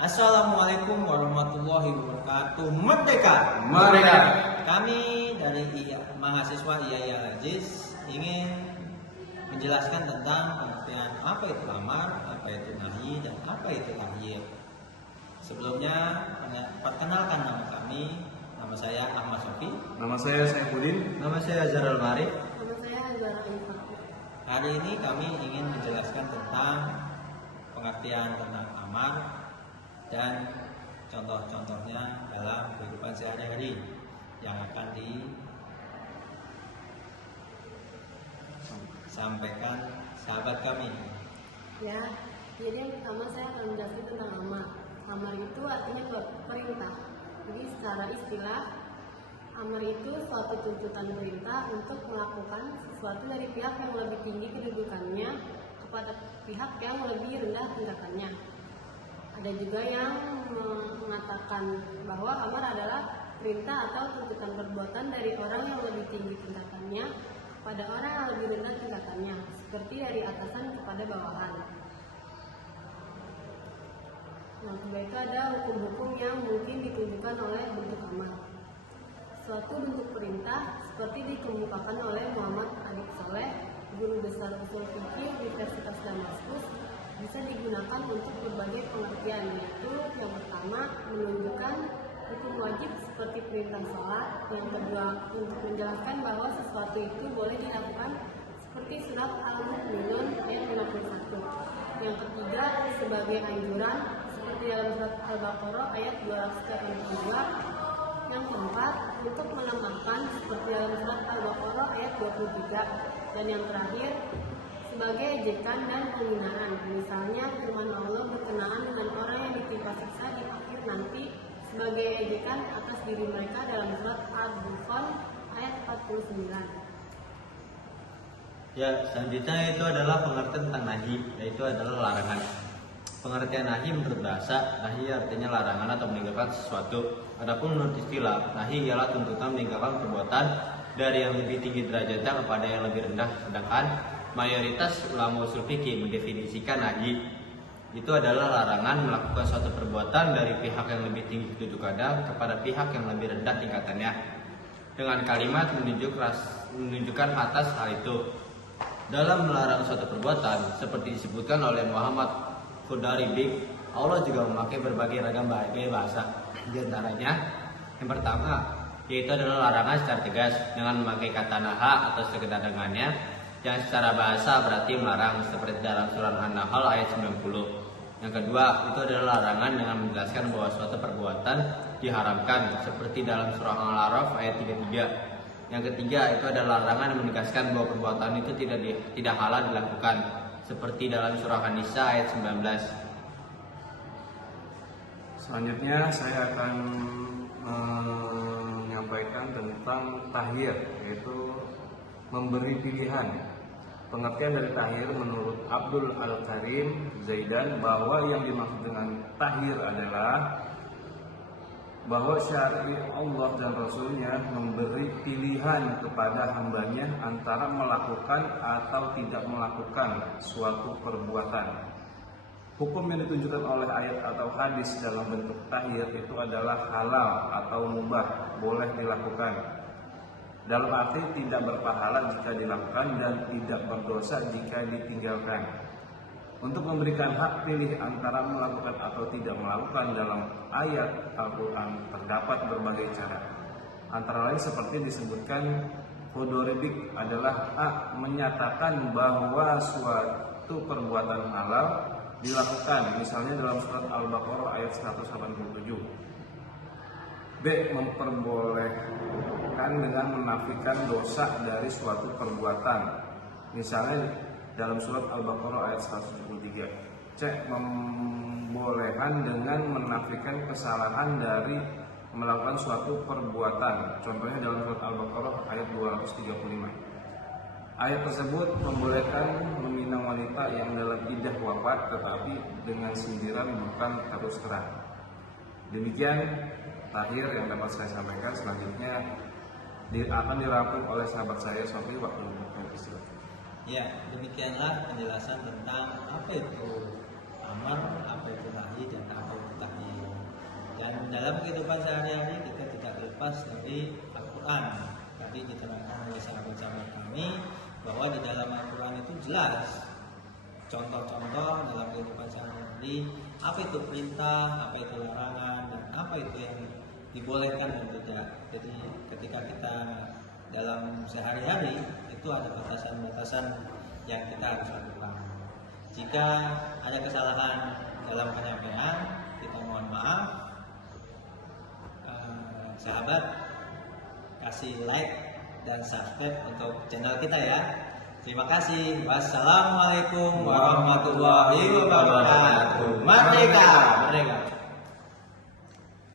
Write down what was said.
Assalamualaikum warahmatullahi wabarakatuh. Merdeka. Merdeka. Kami dari mahasiswa IAIN Aziz ingin menjelaskan tentang pengertian apa itu amar, apa itu nahi, dan apa itu tahyir. Sebelumnya, perkenalkan nama kami. Nama saya Ahmad Sofi. Nama saya Saifuddin. Nama saya Azharul Marif. Nama saya Azhara Infak. Hari ini kami ingin menjelaskan tentang pengertian tentang amar dan contoh-contohnya dalam kehidupan sehari-hari yang akan disampaikan sahabat kami. Ya, jadi yang pertama saya akan menjelaskan tentang amar. Amar itu artinya perintah. Jadi secara istilah, amar itu suatu tuntutan perintah untuk melakukan sesuatu dari pihak yang lebih tinggi kedudukannya kepada pihak yang lebih rendah tingkatannya. Ada juga yang mengatakan bahwa amar adalah perintah atau tuntutan perbuatan dari orang yang lebih tinggi tingkatannya pada orang yang lebih rendah tingkatannya, seperti dari atasan kepada bawahan. Nah, kedua itu ada hukum-hukum yang mungkin ditunjukkan oleh bentuk amar. Suatu bentuk perintah seperti dikemukakan oleh Muhammad Adib Soleh, guru besar usul fikih Universitas Damaskus, bisa digunakan untuk berbagai pengertian, yaitu yang pertama menunjukkan hukum wajib seperti perintah sholat, yang kedua untuk menjelaskan bahwa sesuatu itu boleh dilakukan seperti surat Al-Mu'minun ayat 51, yang ketiga sebagai anjuran seperti dalam surat Al-Baqarah ayat 282, yang keempat untuk melemahkan seperti dalam surat Al-Baqarah ayat 23, dan yang terakhir sebagai ejekan dan penghinaan, misalnya firman Allah berkenaan dengan orang yang ditimpa siksa di akhir nanti sebagai ejekan atas diri mereka dalam surat Ad-Dukhan ayat 49. Ya, selanjutnya itu adalah pengertian tentang nahi, yaitu adalah larangan. Pengertian nahi menurut bahasa, nahi artinya larangan atau meninggalkan sesuatu. Adapun menurut istilah, nahi ialah tuntutan meninggalkan perbuatan dari yang lebih tinggi derajatnya kepada yang lebih rendah, sedangkan mayoritas ulama usul fikih mendefinisikan nahi itu adalah larangan melakukan suatu perbuatan dari pihak yang lebih tinggi kedudukannya kepada pihak yang lebih rendah tingkatannya dengan kalimat menunjukkan atas hal itu. Dalam melarang suatu perbuatan seperti disebutkan oleh Muhammad Qudaribik, Allah juga memakai berbagai ragam bahasa. Di antaranya yang pertama yaitu adalah larangan secara tegas dengan memakai kata naha atau sekedar dengannya, yang secara bahasa berarti melarang seperti dalam surah An-Nahl ayat 90. Yang kedua itu adalah larangan dengan menjelaskan bahwa suatu perbuatan diharamkan seperti dalam surah Al-A'raf ayat 33. Yang ketiga itu adalah larangan yang menegaskan bahwa perbuatan itu tidak halal dilakukan seperti dalam surah An-Nisa ayat 19. Selanjutnya saya akan menyampaikan tentang tahyir, yaitu memberi pilihan. Pengertian dari tahyir menurut Abdul Al-Karim Zaidan bahwa yang dimaksud dengan tahyir adalah bahwa syariat Allah dan Rasulnya memberi pilihan kepada hambanya antara melakukan atau tidak melakukan suatu perbuatan. Hukum yang ditunjukkan oleh ayat atau hadis dalam bentuk tahyir itu adalah halal atau mubah, boleh dilakukan. Dalam arti tidak berpahala jika dilakukan dan tidak berdosa jika ditinggalkan. Untuk memberikan hak pilih antara melakukan atau tidak melakukan dalam ayat Al-Quran terdapat berbagai cara. Antara lain seperti disebutkan Qudaribik adalah A. Menyatakan bahwa suatu perbuatan halal dilakukan, misalnya dalam surat Al-Baqarah ayat 187. B. Memperbolehkan dengan menafikan dosa dari suatu perbuatan, misalnya dalam surat Al-Baqarah ayat 173. C. Membolehkan dengan menafikan kesalahan dari melakukan suatu perbuatan, contohnya dalam surat Al-Baqarah ayat 235. Ayat tersebut membolehkan meminang wanita yang dalam iddah wafat tetapi dengan sindiran bukan terus terang. Demikian tahyir yang dapat saya sampaikan. Selanjutnya akan dirangkum oleh sahabat saya Sofi waktu istilah. Ya, demikianlah penjelasan tentang apa itu amar, apa itu nahi, dan apa itu tahyir. dalam kehidupan sehari-hari kita tidak lepas dari Al-Quran. Tadi diterangkan oleh sahabat-sahabat kami bahwa di dalam Al-Quran itu jelas contoh-contoh dalam kehidupan sehari-hari, apa itu perintah, apa itu larangan, dan apa itu yang dibolehkan dan tidak. Jadi ketika kita dalam sehari-hari itu ada batasan-batasan yang kita harus lakukan. Jika ada kesalahan dalam penyampaian, kita mohon maaf. Sahabat, kasih like dan subscribe untuk channel kita ya. Terima kasih. Wassalamualaikum warahmatullahi wabarakatuh. Merdeka, merdeka.